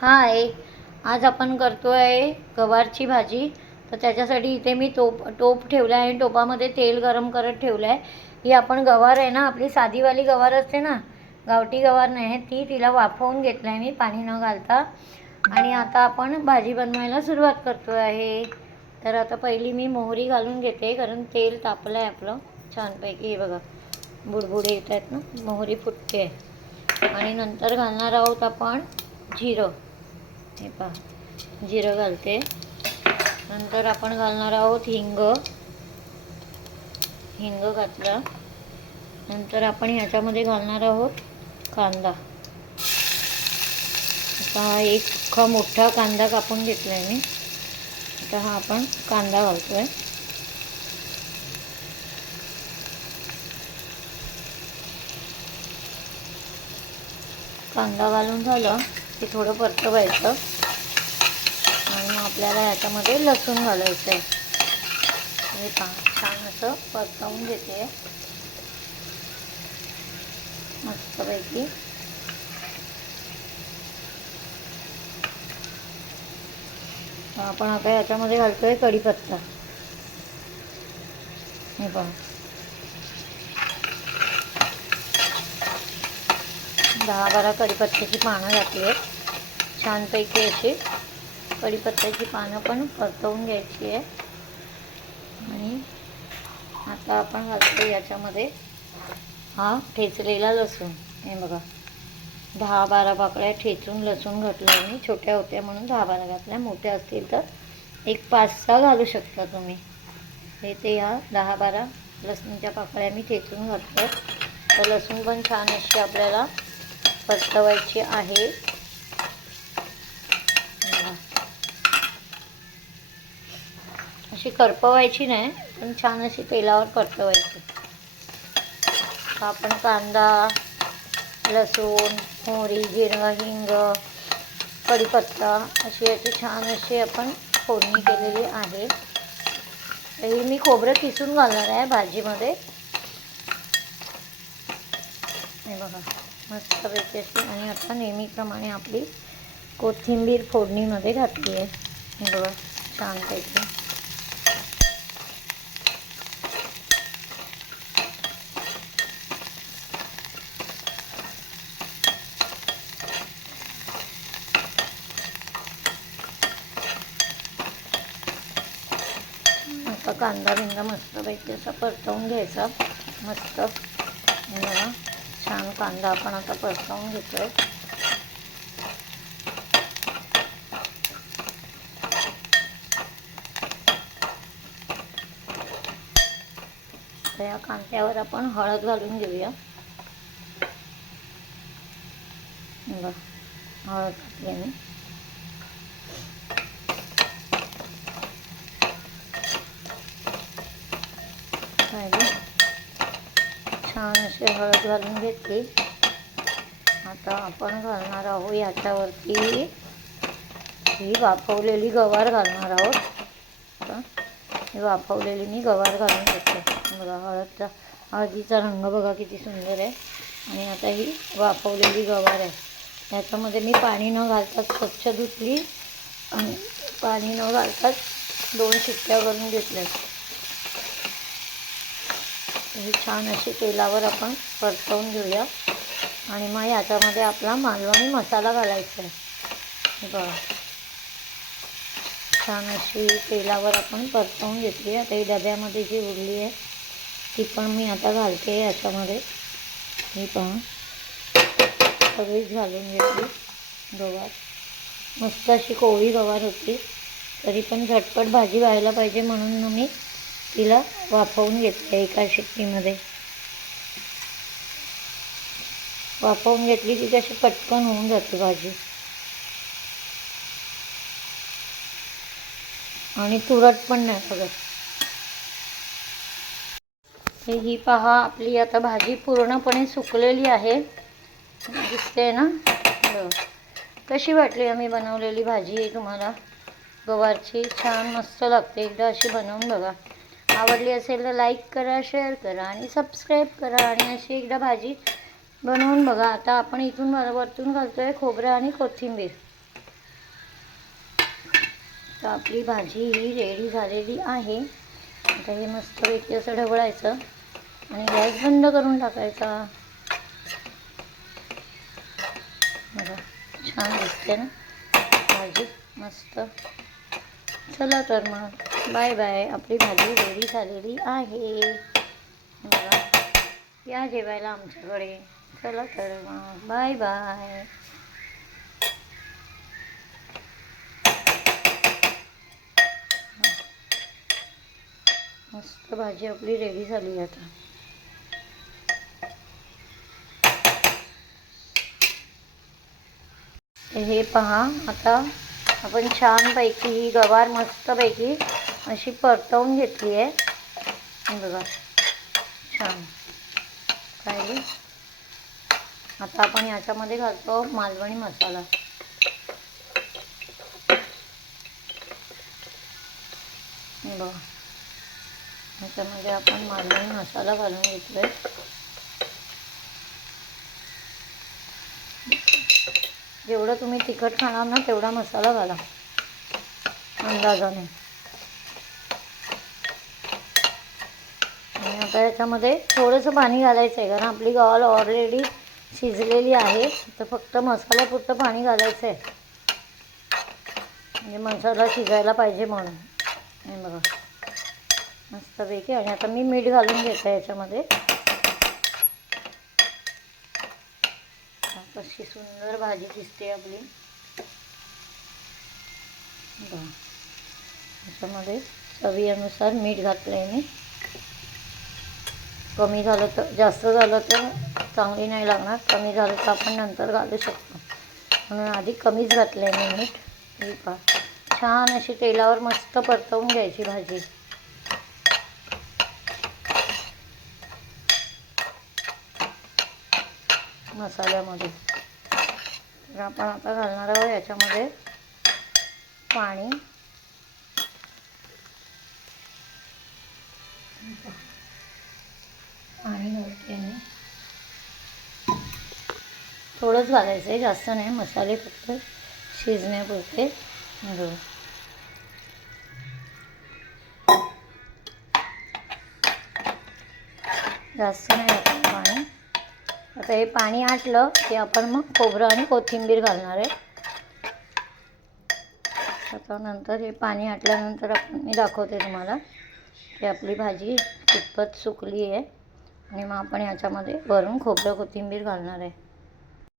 हाय. आज आपण करतो आहे गवारची भाजी. तर त्याच्यासाठी इथे मी टोप ठेवला आहे. टोपामध्ये तेल गरम करत ठेवलं आहे. ही आपण गवार आहे ना, आपली साधीवाली गवार असते ना, गावठी गवार नाही ती, तिला वाफवून घेतलं आहे मी पाणी न घालता. आणि आता आपण भाजी बनवायला सुरुवात करतो आहे. तर आता पहिली मी मोहरी घालून घेते, कारण तेल तापलं आहे आपलं छानपैकी. हे बघा बुडबुडे येत आहेत ना, मोहरी फुटते. आणि नंतर घालणार आहोत आपण जिरं. हे पहा जिरं घालते. नंतर आपण घालणार आहोत हिंग. हिंग घातलं. नंतर आपण ह्याच्यामध्ये घालणार आहोत कांदा. आता हा एक अख्खा मोठा कांदा कापून घेतला आहे मी. आता हा आपण कांदा घालतो आहे. कांदा घालून झालं की थोडं परतवायचं. आणि मग आपल्याला ह्याच्यामध्ये लसूण घालायचं आहे. हे पहा छान असं परतवून घेते मस्तपैकी. आपण आता याच्यामध्ये घालतोय कढीपत्ता. हे पहा 10-12 कढीपत्त्याची पानं घातली आहेत. छानपैकी अशी कढीपत्त्याची पानं पण परतवून घ्यायची आहे. आणि आता आपण घालतो याच्यामध्ये हा ठेचलेला लसूण. हे बघा 10-12 पाकळ्या ठेचून लसूण घातलं मी. छोट्या होत्या म्हणून 10-12 घातल्या. मोठ्या असतील तर एक 5-6 घालू शकता तुम्ही. हे ते ह्या 10-12 लसूणच्या पाकळ्या मी ठेचून घातलं. तर लसूण पण छान अशी आपल्याला परतवायची आहे. अशी करपवायची नाही, पण छान अशी तेलावर परतवायची. आपण कांदा, लसूण, मोहरी, जिरं, हिंग, कढीपत्ता अशी याची छान अशी आपण फोडणी केलेली आहे. ही मी खोबरं किसून घालणार आहे भाजीमध्ये. हे बघा मस्तपैकी अशी. आणि आता नेहमीप्रमाणे आपली कोथिंबीर फोडणीमध्ये घातली आहे. हे बघा छानपैकी. आता कांदा बिंदा मस्तपैकी असा परतवून घ्यायचा मस्त. हे बघा छान कांदा आपण आता परतवून घेतोय. तर या कांद्यावर आपण हळद घालून घेऊया. बघा हळद घातली मी. छान अशी हळद घालून घेतली. आता आपण घालणार आहोत याच्यावरती ही वाफवलेली गवार घालणार आहोत. ही वाफवलेली मी गवार घालून घेतली. बघा हळदीचा रंग बघा किती सुंदर आहे. आणि आता ही वाफवलेली गवार आहे. याच्यामध्ये मी पाणी न घालताच स्वच्छ धुतली आणि पाणी न घालताच 2 शिट्ट्या करून घेतल्या. ही छान अशी तेलावर आपण परतवून घेऊया. आणि मग याच्यामध्ये आपला मालवणी मसाला घालायचा आहे. हे बघा छान अशी तेलावर आपण परतवून घेतली. आता ही डब्यामध्ये जी उरली आहे ती पण मी आता घालते याच्यामध्ये. ही पहा सगळीच घालून घेतली गवार. मस्त अशी कोवळी गवार होती. तरी पण झटपट भाजी व्हायला पाहिजे म्हणून मी तिला वाफवून घेतली एका शिट्टीमध्ये. वाफवून घेतली की कशी पटकन होऊन जाते भाजी. आणि तुरट पण नाही सगळं. ही पहा आपली आता भाजी पूर्णपणे सुकलेली आहे. दिसते ना. कशी वाटली आम्ही बनवलेली भाजी तुम्हाला गवारची? छान मस्त लागते. एकदा अशी बनवून बघा. आवडली असेल तर लाईक करा, शेअर करा आणि सबस्क्राईब करा. आणि अशी एकदा भाजी बनवून बघा. आता आपण इथून वरतून घालतो आहे खोबरं आणि कोथिंबीर. तर आपली भाजी ही रेडी झालेली आहे. आता हे मस्तपैकी असं ढवळायचं आणि गॅस बंद करून टाकायचा. बघा छान दिसते ना भाजी, मस्त. चला तर मग बाय बाय. आपली भाजी रेडी झालेली आहे. बघा या जेवायला आमच्याकडे. चला तर मग बाय बाय. मस्त भाजी आपली रेडी झाली आता. हे पहा, आता आपण छानपैकी ही गवार मस्तपैकी अशी परतवून घेतली आहे. बघा छान पाहिजे. आता आपण याच्यामध्ये घालतो मालवणी मसाला. बघा याच्यामध्ये आपण मालवणी मसाला घालून घेतोय. जेवढं तुम्ही तिखट खाणार ना तेवढा मसाला घाला अंदाजाने. आणि आता याच्यामध्ये थोडंसं पाणी घालायचं आहे, कारण आपली गवार ऑलरेडी शिजलेली आहे. तर फक्त मसाल्यापुरतं पाणी घालायचं आहे, म्हणजे मसाला शिजायला पाहिजे म्हणून. हे बघा मस्तपैकी. आणि आता मी मीठ घालून घेते याच्यामध्ये. कशी सुंदर भाजी दिसते आपली. बघा याच्यामध्ये चवीनुसार मीठ घातलं आहे मी. कमी झालं तर, जास्त झालं तर चांगली नाही लागणार. कमी झालं तर आपण नंतर घालू शकतो, म्हणून आधी कमीच घातलं आहे मी मीठ. ही पहा छान अशी तेलावर मस्त परतवून घ्यायची भाजी. मसाल्यामध्ये तर आपण आता घालणार आहोत याच्यामध्ये पाणी. पाणी घालते मी. थोडंच घालायचं आहे, जास्त नाही. मसाले फक्त शिजण्यापुरते. जास्त नाही घातलं पाणी. आता हे पाणी आटलं की आपण मग खोबरं आणि कोथिंबीर घालणार आहे. आता नंतर हे पाणी आटल्यानंतर मी दाखवते तुम्हाला की आपली भाजी कितपत सुकली आहे. आणि मग आपण याच्यामध्ये वरून खोबरं कोथिंबीर घालणार आहे.